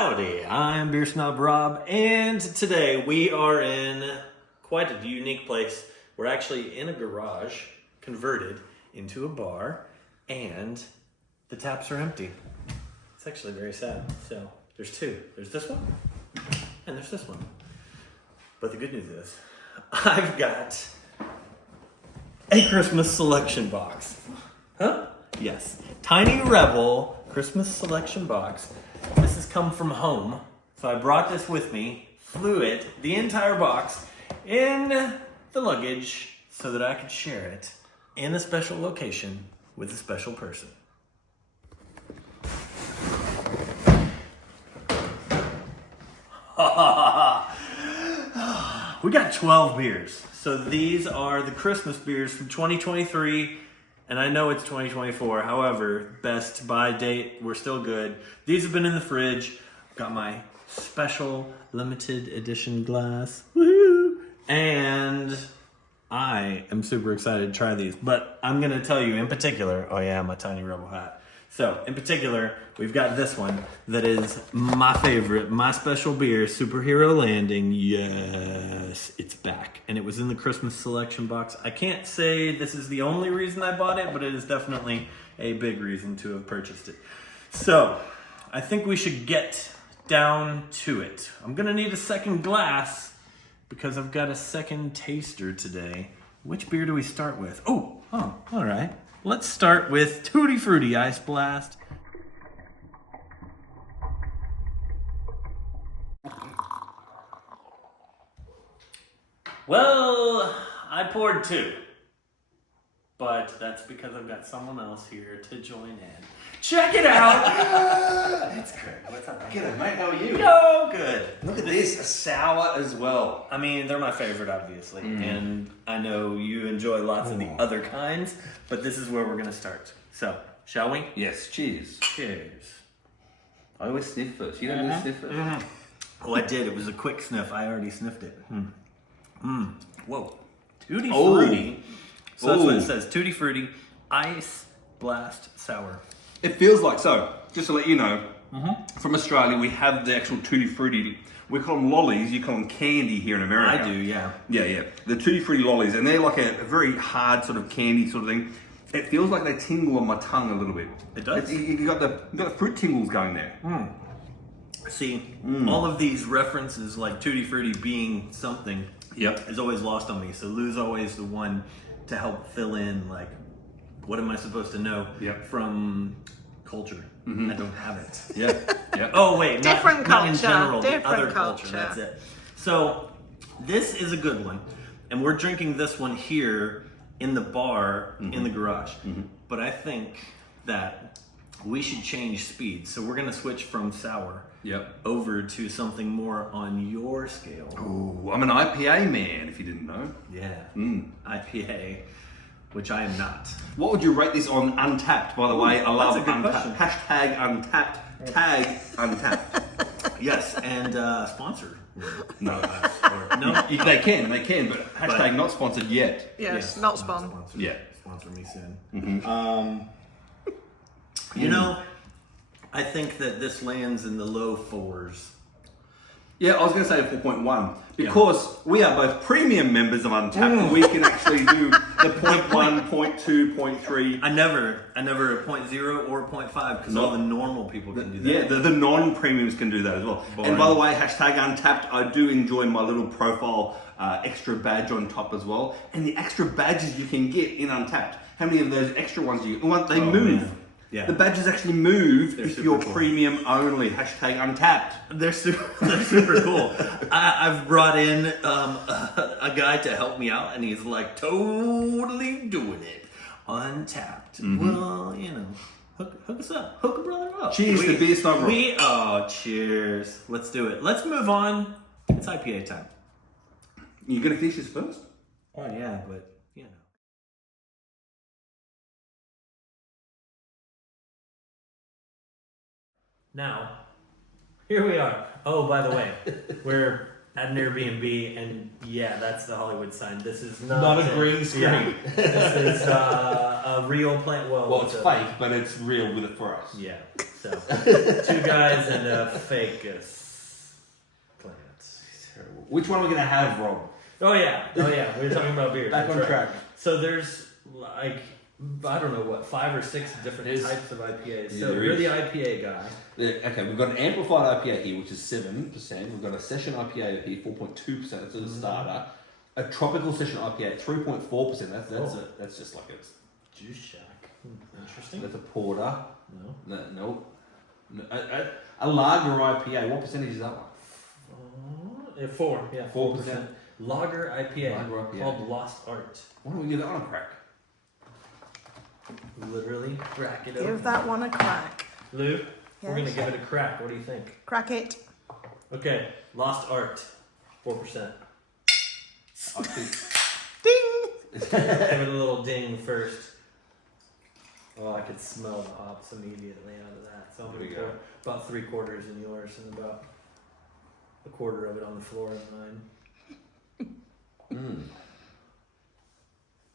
Howdy, I'm Beer Snob Rob, and today we are in quite a unique place. We're actually in a garage converted into a bar, and the taps are empty. It's actually very sad. So there's two. There's this one, and there's this one. But the good news is, I've got a Christmas selection box. Huh? Yes. Tiny Rebel Christmas selection box. This has come from home. So I brought this with me, flew it, the entire box, in the luggage so that I could share it in a special location with a special person. We got 12 beers. So these are the Christmas beers from 2023. And I know it's 2024. However, best buy date, we're still good. These have been in the fridge. Got my special limited edition glass. Woohoo! And I am super excited to try these. But I'm going to tell you in particular, oh yeah, my Tiny Rebel hat. So, in particular, we've got this one that is my favorite, my special beer, Superhero Landing. Yes, it's back. And it was in the Christmas selection box. I can't say this is the only reason I bought it, but it is definitely a big reason to have purchased it. So, I think we should get down to it. I'm going to need a second glass because I've got a second taster today. Which beer do we start with? Oh, all right. Let's start with Tutti Frutti Ice Blast. Well, I poured two. But that's because I've got someone else here to join in. Check it out! It's Craig. What's up, man? G'day, mate. How are you? Yo, good. Look at this, a sour as well. I mean, they're my favorite, obviously. And I know you enjoy lots of the other kinds, but this is where we're going to start. So, shall we? Yes, cheers. Cheers. I always sniff first. You don't sniff first? Oh, I did. It was a quick sniff. I already sniffed it. Whoa. Tutti Oh. Frutti. So that's what it Oh. says. Tutti Frutti Ice Blast Sour. It feels like, so, just to let you know, from Australia, we have the actual Tutti Frutti. We call them lollies, you call them candy here in America. I do, yeah. Yeah. The Tutti Frutti lollies, and they're like a very hard sort of candy sort of thing. It feels like they tingle on my tongue a little bit. It does? You got the fruit tingles going there. See, all of these references, like Tutti Frutti being something, Yep. is always lost on me. So Lou's always the one to help fill in, like, what am I supposed to know from culture? I don't have it. Yeah. Oh, wait. Different not in culture, general, the different other culture. culture. That's it. So, this is a good one. And we're drinking this one here in the bar in the garage. But I think that we should change speed. So, we're going to switch from sour over to something more on your scale. Ooh, I'm an IPA man, if you didn't know. Yeah. IPA, which I am not. What would you rate this on Untapped, by the way? I love that's a good Untapped. question. Hashtag Untapped. Tag Untapped. Yes, and sponsor. No. No? They can, but hashtag not sponsored yet. Yes, not spawn. sponsored. Yeah. Sponsor me soon. You know, I think that this lands in the low fours. Yeah, I was going to say 4.1 because we are both premium members of Untapped and we can actually do the 0.1, 0.2, 0.3. I never a 0.0 or 0.5 because all the normal people can do that. Yeah, the non-premiums can do that as well. Boring. And by the way, hashtag Untapped, I do enjoy my little profile extra badge on top as well. And the extra badges you can get in Untapped. How many of those extra ones do you get? They move. Man. Yeah. The badges actually move if super you're cool. premium only. Hashtag Untapped. They're super cool. I've brought in a guy to help me out, and he's like totally doing it. Untapped. Well, you know, hook us up. Hook a brother up. Cheers to Beer Snob Rob. Cheers. Let's do it. Let's move on. It's IPA time. You're going to finish this first? Oh, yeah, but, you know. Now, here we are. Oh, by the way, we're at an Airbnb, and yeah, that's the Hollywood sign. This is not a green screen. Yeah. This is a real plant. Well, it's fake, but it's real with it for us. Yeah. So, 2 guys and a ficus plant. Terrible. Which one are we going to have, Rob? Oh yeah. We were talking about beers. Back That's on track. So there's like, I don't know what, 5 or 6 different types of IPAs. So you're the IPA guy. Yeah, okay, we've got an amplified IPA here, which is 7%. We've got a session IPA here, 4.2%. That's a starter. A tropical session IPA at 3.4%. That's just like a Juice Shack. Interesting. That's a porter. No. No. A lager IPA. What percentage is that one? 4. Yeah. 4%. Lager IPA. Lager IPA. Called Lost Art. Why don't we give that one a crack? Literally crack it Give open. that one a crack. Lou, we're Yes. gonna give it a crack. What do you think? Crack it. Okay, Lost Art, 4%. I think. Ding! Give it a little ding first. Oh, I could smell the hops immediately out of that. So I'm There we gonna go. pour about 3/4 in yours and about 1/4 of it on the floor in mine.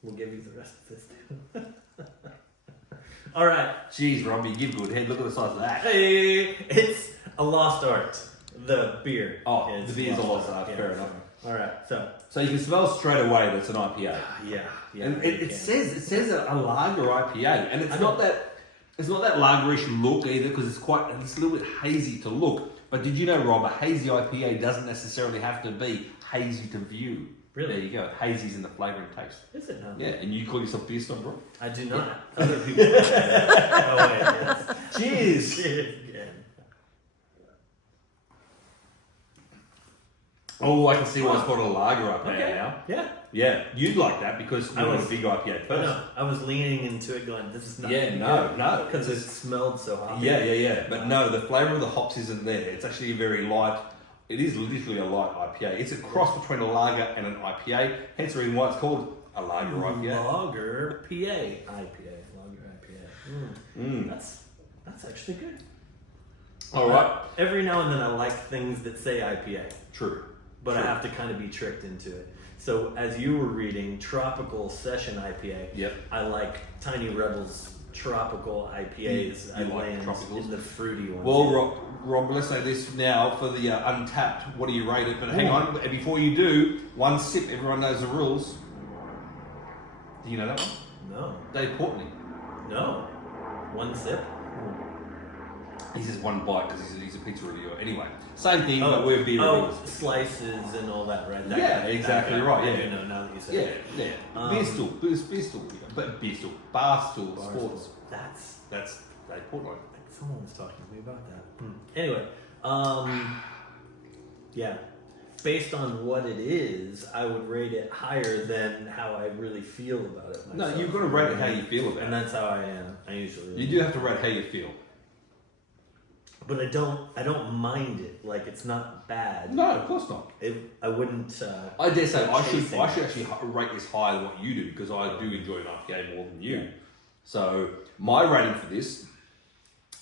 We'll give you the rest of this too. All right. Jeez, Rob, you give good head. Look at the size of that. Hey, it's a Lost Art. The beer. Oh, is the beer's a lost art. Yeah. Fair enough. All right. So you can smell straight away that it's an IPA. Yeah. And you it can. says a lager IPA, and it's not that lagerish look either, because it's a little bit hazy to look. But did you know, Rob, a hazy IPA doesn't necessarily have to be hazy to view. Really? There you go. Hazy's in the flavour and taste. Is it not? Yeah, and you call yourself beer snob, Rob? I do not. Other people. Oh wait, yes. Cheers. Cheers again. Oh, I can see why it's called a lager IPA now. Yeah. Yeah, you'd like that because you're not a big IPA person. No, I was leaning into it, going, "This is not." Yeah, no, because it smelled so hot. Yeah. But no, the flavour of the hops isn't there. It's actually a very light. It is literally a light IPA. It's a cross between a lager and an IPA. Hence the reason why it's called a lager IPA. Lager Lager IPA. That's actually good. All right. Every now and then I like things that say IPA, True. but I have to kind of be tricked into it. So as you were reading Tropical Session IPA, Yep. I like Tiny Rebels Tropical IPAs. You I like land tropicals? in the fruity ones. Well, Rob, let's say this now for the Untapped. What do you rate it? But hang on, before you do, one sip. Everyone knows the rules. Do you know that one? No. Dave Portney. No. One sip. He says one bite because he's a pizza reviewer. Anyway, same thing, but we're beer reviewers. Slices and all that, right? Yeah, exactly right, I yeah. do know now that you said Yeah. Beer stool, but beer stool, bar stool, sports. That's Dave Portnoy. someone was talking to me about that. Anyway, yeah. Based on what it is, I would rate it higher than how I really feel about it myself. No, you've got to rate it how you feel about and it. that's how I am. I usually You do have to rate how you feel. but I don't mind it. Like, it's not bad. No, of course not. I wouldn't. I dare say I should chasing actually rate this higher than what you do because I do enjoy an IPA more than you. So my rating for this,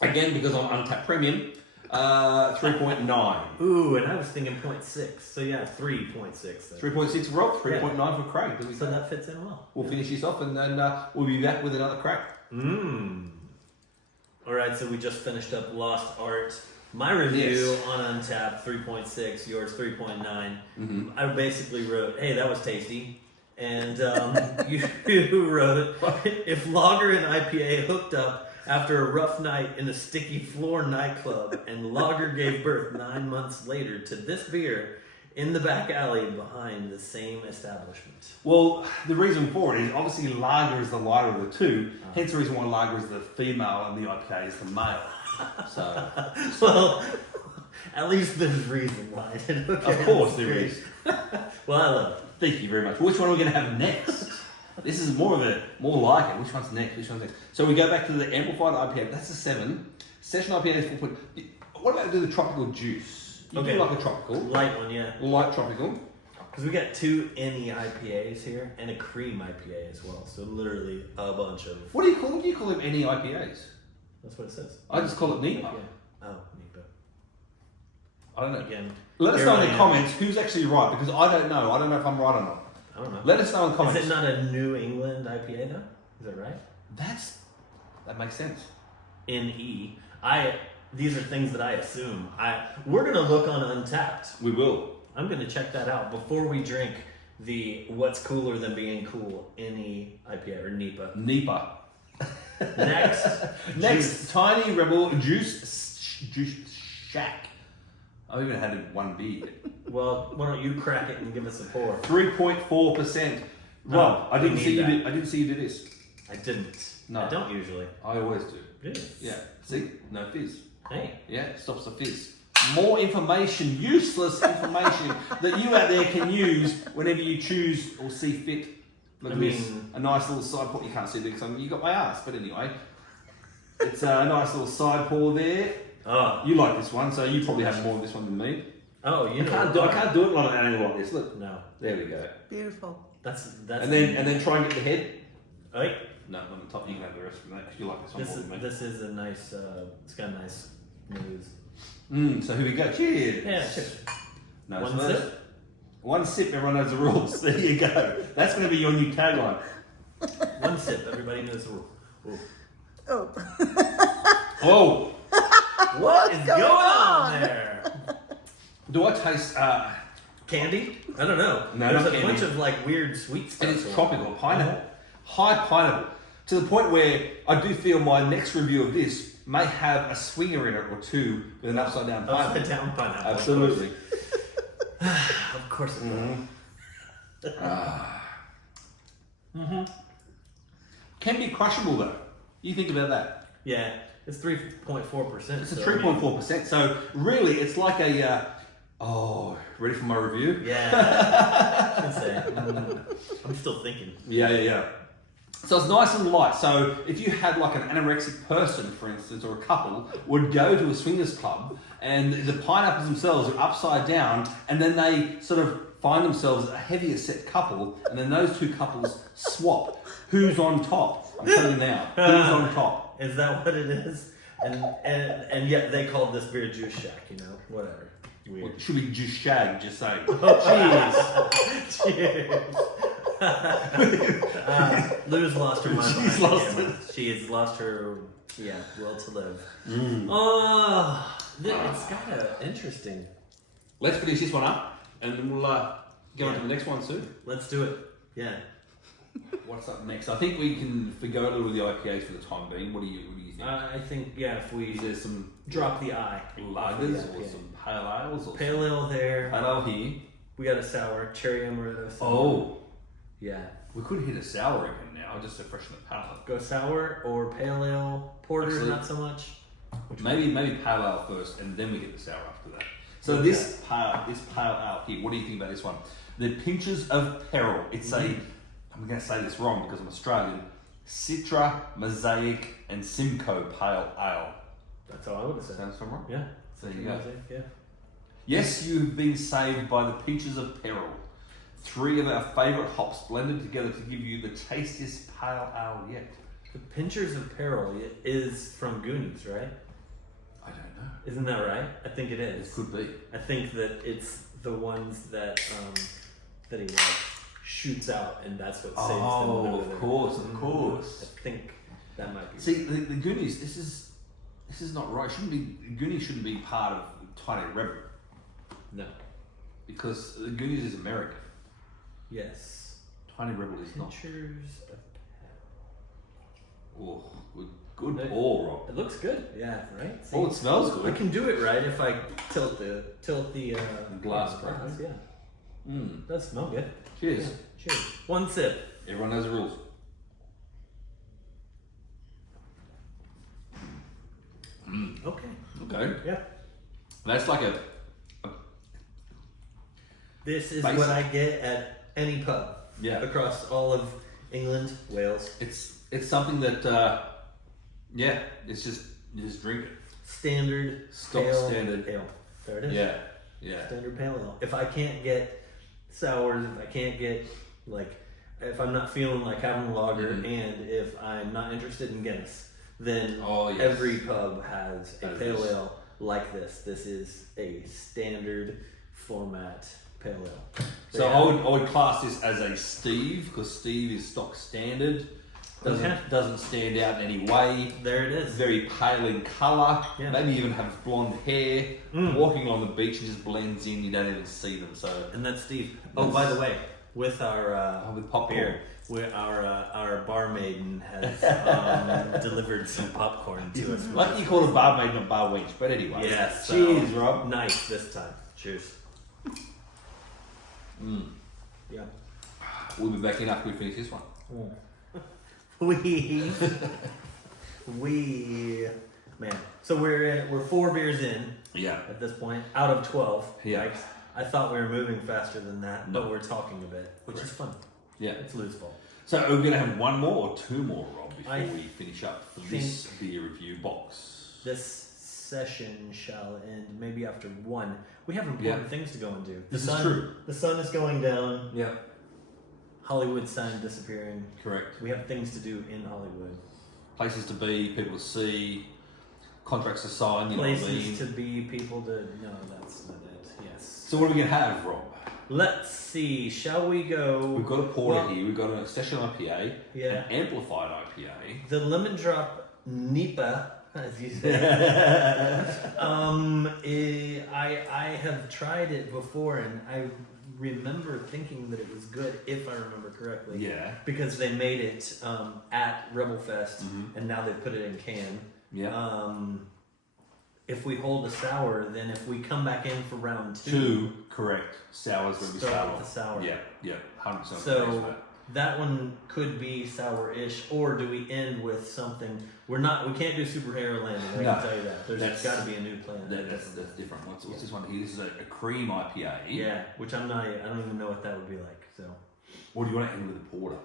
again because I'm Untapped Premium, 3.9. Ooh, and I was thinking 0.6. So yeah, 3.6. 3.6 Rob, 3.9 for Craig. So that fits in well. We'll finish this off and then we'll be back with another crack. All right, so we just finished up Lost Art. My review on Untapped, 3.6. Yours, 3.9. I basically wrote, "Hey, that was tasty," and you wrote, "If lager and IPA hooked up after a rough night in a sticky floor nightclub, and lager gave birth 9 months later to this beer in the back alley behind the same establishment." Well, the reason for it is obviously lager is the lighter of the two. Hence the reason why lager is the female and the IPA is the male. So, Well, at least there's reason why. Okay, of course that's there great. is. Well, I love it. Thank you very much. Which one are we going to have next? This is more like it. Which one's next? So we go back to the amplified IPA. That's a 7. Session IPA is 4. What about the tropical juice? You do like a tropical. Light one, yeah. Light tropical. Because we got 2 any IPAs here and a cream IPA as well. So literally a bunch of. What do you call them? Do you call them any IPAs? That's what it says. I just call it NEPA. Yeah. Oh, NEPA. I don't know. Again. Let us here know I in the am. comments who's actually right because I don't know. I don't know if I'm right or not. I don't know. Let us know in the comments. Is it not a New England IPA though? Is that right? That makes sense. NE. these are things that I assume. We're gonna look on Untapped. We will. I'm gonna check that out before we drink the what's cooler than being cool, any IPA or NEPA. NEPA. Next, Next, Tiny Rebel Juice Shack. I've even had one beer. well, why don't you crack it and give us a pour? 3.4%. Rob, I didn't we see need you. that. I didn't see you do this. I didn't. No. I don't usually. I always do. Really? Yeah. See, no fizz. Hey. Yeah, stops the fizz. More information, useless information that you out there can use whenever you choose or see fit. Look I at this, mean- a nice little side pour. You can't see it because you got my ass, but anyway, it's a nice little side pour there. Oh. You like this one, so you probably have more of this one than me. Oh, you know. I can't do it on an angle like this. Look, No. there we go. Beautiful. That's. And then try and get the head. Right. No, on the top. You can have the rest from that because you like this one This more is than me. this is a nice. It's got a nice nose. So here we go. Cheers. Yeah. Cheers. No, One so that's- sip. One sip, everyone knows the rules. There you go. That's going to be your new tagline. One sip. Everybody knows the rule. Ooh. Oh. Oh, What is going on on? there? do I taste? Candy? I don't know. No, There's not a candy. bunch of like weird sweet stuff. And it's going tropical, on. pineapple, high pineapple, to the point where I do feel my next review of this may have a swinger in it or two with an upside down pineapple. Upside down pineapple. Absolutely. Of course it will. Can be crushable though. You think about that. Yeah, it's 3.4%. It's a 3.4%. So really, it's like a. Ready for my review? Yeah. I was gonna say, I'm still thinking. Yeah. So it's nice and light. So if you had like an anorexic person, for instance, or a couple, would go to a swingers club and the pineapples themselves are upside down, and then they sort of find themselves a heavier set couple, and then those two couples swap. Who's on top? I'm telling you now. Who's on top? Is that what it is? And yet they called this beer Juice Shack, you know? Whatever. Weird. Should be just shag, just saying. Cheers. Lou's lost her mind. She's lost it. She's lost her, will to live. Mm. Oh, it's kind of interesting. Let's finish this one up, and then we'll get on to the next one soon. Let's do it. Yeah. What's up next? I think we can forgo a little of the IPAs for the time being. What do you think? I think, if we Is there some drop the I. lagers Yeah, or yeah. some pale ales or Pale ale there. pale ale here? We got a sour, cherry amaretto sour. Oh, Yeah. we could hit a sour again now, just to freshen the palate. Go sour or pale ale. Porter, Actually- not so much. Maybe pale ale first, and then we get the sour after that. So Okay. this pale ale here. What do you think about this one? The Pinches of Peril. It's I'm going to say this wrong because I'm Australian. Citra, Mosaic, and Simcoe Pale Ale. That's all I would have said. Sounds from right? Yeah. There you go. Yeah. Yes, you've been saved by the Peaches of Peril. 3 of our favourite hops blended together to give you the tastiest pale ale yet. The Pinchers of Peril is from Goonies, right? I don't know. Isn't that right? I think it It is. could be. I think that it's the ones that that he shoots out, and that's what saves them. Oh, whenever of they're- course. I think that might be. See, the Goonies, this is not right. Goonies shouldn't be part of Tiny Rebel No. because the Goonies is American. Yes. Tiny Rebel is not. Pinchers of Oh, good pour, Rob. It looks good. Yeah. Right. See? Oh, it smells I good. can do it right if I tilt the glass glass. Yeah. Mm. It does smell good. Cheers. Yeah. Cheers. One sip. Everyone knows the rules. Okay. Okay. Yeah. That's like a This is Basic. what I get at any pub. Yeah. Across all of England, Wales. It's something that it's just you just drink it. Standard. Stock pale standard. ale. There it is. Yeah. Standard pale ale. If I can't get sours, if I can't get if I'm not feeling like having a lager, Mhm. and if I'm not interested in Guinness, then Oh, yes. every pub has a Has pale this. ale like this. This is a standard format pale ale. So I would class this as a Steve because Steve is stock standard. Doesn't stand out in any way. There it is. Very pale in colour. Yeah. Maybe even have blonde hair. Walking along the beach and just blends in. You don't even see them. So And that's Steve. Oh, by the way, with our with popcorn. beer, our barmaiden has delivered some popcorn to us. Like you call it barmaid, not bar wench. But anyway. Yes. Cheers, Rob. Nice this time. Cheers. Yeah. We'll be back in after we finish this one. We man. So we're 4 beers in Yeah. at this point out of 12. Yeah. Yikes. I thought we were moving faster than that, No. but we're talking a bit, which is fun. Yeah. It's Lou's fault. So are we going to have one more or 2 more, Rob, before I we finish up for this beer review box? This session shall end maybe after 1. We have important things to go and do. This is true. The sun is going down. Yeah. Hollywood sign disappearing. Correct. We have things to do in Hollywood. Places to be, people to see, contracts to sign, you know what I Places mean? to be, people to... No, that's not it. Yes. So what are we going to have, Rob? Let's see. Shall we go... We've got a porter here, we've got a session IPA, Yeah. an amplified IPA. The Lemon Drop Nipa, as you say. I have tried it before, and I remember thinking that it was good, if I remember correctly. Yeah. Because they made it at Rebel Fest, and now they put it in can. Yeah. If we hold a sour, then if we come back in for round 2, 2, correct. Sour's going to be start sour. with the sour. Yeah, 100%. So that one could be sour-ish, or do we end with something? We can't do Super Hero Landing. I No. can tell you that. There's got to be a new plan. that's different. What's this one here? This is a cream IPA. Yeah, which I don't even know what that would be like. So, Or do you want to end with a porter?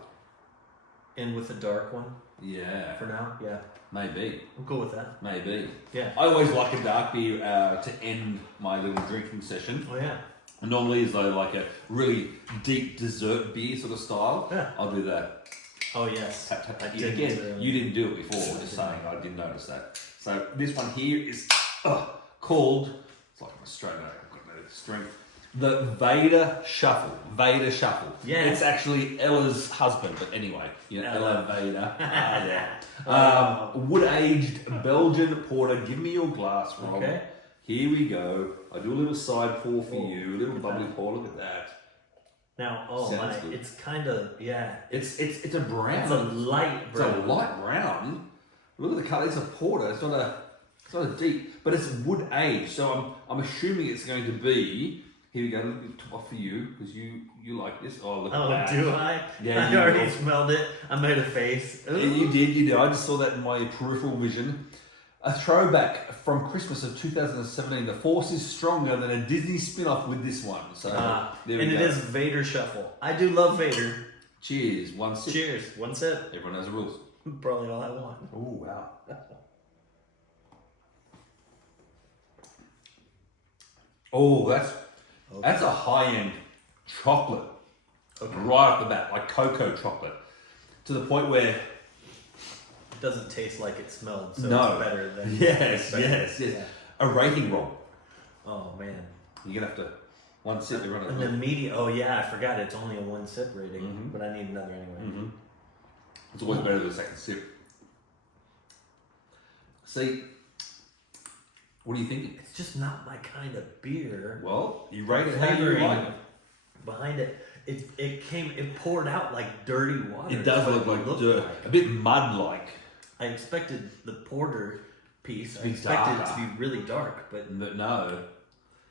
end with a dark one Yeah, for now. Yeah, maybe. I'm cool with that. Maybe. Yeah. I always like a dark beer to end my little drinking session. Oh yeah. And normally is like a really deep dessert beer sort of style. Yeah. I'll do that. Oh yes. Tap, tap, tap. I didn't, Again, you didn't do it before. Just saying, I didn't notice that. So this one here is called. It's like I'm Australian. I've got no strength. The Vader Shuffle. Vader Shuffle. Yeah. It's actually Ella's husband, but anyway, you know, Ella Vader. Wow. Wood-aged Belgian porter. Give me your glass, Rob. Okay. Here we go. I do a little side pour for you. A little bubbly pour. Look at that. Now, Sounds good. it's kind of It's a brown. It's a light brown. It's a light brown. Look at the colour. It's a porter. It's not a deep, but it's wood aged. So I'm assuming it's going to be. Here we go. Let me top for you because you like this. Oh, look at that. do I? Yeah, I you already will. smelled it. I made a face. Yeah, you did. I just saw that in my peripheral vision. A throwback from Christmas of 2017. The force is stronger than a Disney spin-off with this one. So there we and go. it is Vader Shuffle. I do love Vader. Cheers. One sip. Cheers. One sip. Everyone knows the rules. Probably all I want. Oh wow. Oh, that's a high-end chocolate. Okay. Right off the bat, like cocoa chocolate. To the point where It doesn't taste like it smelled, so No. it's better than. yes. Yeah. A rating, Rob. Oh man. You're gonna have to one sip. Everyone. And the media. Oh yeah, I forgot. It's only a 1 sip rating, Mhm. but I need another anyway. Mm-hmm. It's always better than a second sip. See, what are you thinking? It's just not my kind of beer. Well, you rate it how you Flavoring like it. behind it. It poured out like dirty water. It does That's look what it like looked dirt, a bit mud-like. I expected the porter piece. I be expected it darker. to be really dark, but But no,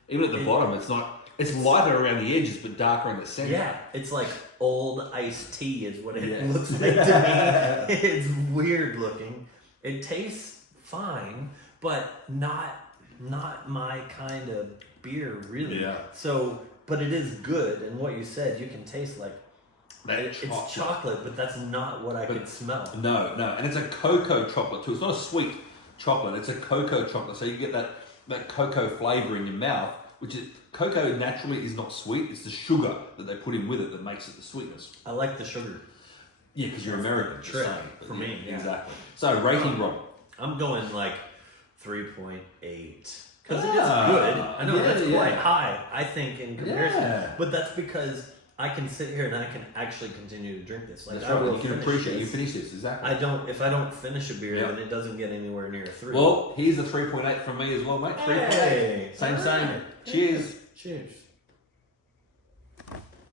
even at the bottom, it's not. It's lighter around the edges, but darker in the center. yeah, it's like old iced tea is what it Yes. looks like to me. It's weird looking. It tastes fine, but not my kind of beer, really. Yeah. So, but it is good, and what you said, you can taste like That it's chocolate, but that's not what I could smell. No, and it's a cocoa chocolate too. It's not a sweet chocolate. It's a cocoa chocolate, so you get that cocoa flavour in your mouth. Which is cocoa naturally is not sweet. It's the sugar that they put in with it that makes it the sweetness. I like the sugar. Yeah, because you're American. just Trick saying. for me, yeah. Exactly. So rating, Rob. I'm going like 3.8 because it is Ah, good. I know yeah, that's yeah. quite high, I think, in comparison. Yeah. But that's because I can sit here and I can actually continue to drink this. Like That's I right. will You can finish appreciate this. you finish this. Exactly. If I don't finish a beer, Yeah. then it doesn't get anywhere near a 3. Well, here's the 3.8 from me as well, mate. 3.8. Hey, Same. all right. Cheers. Cheers.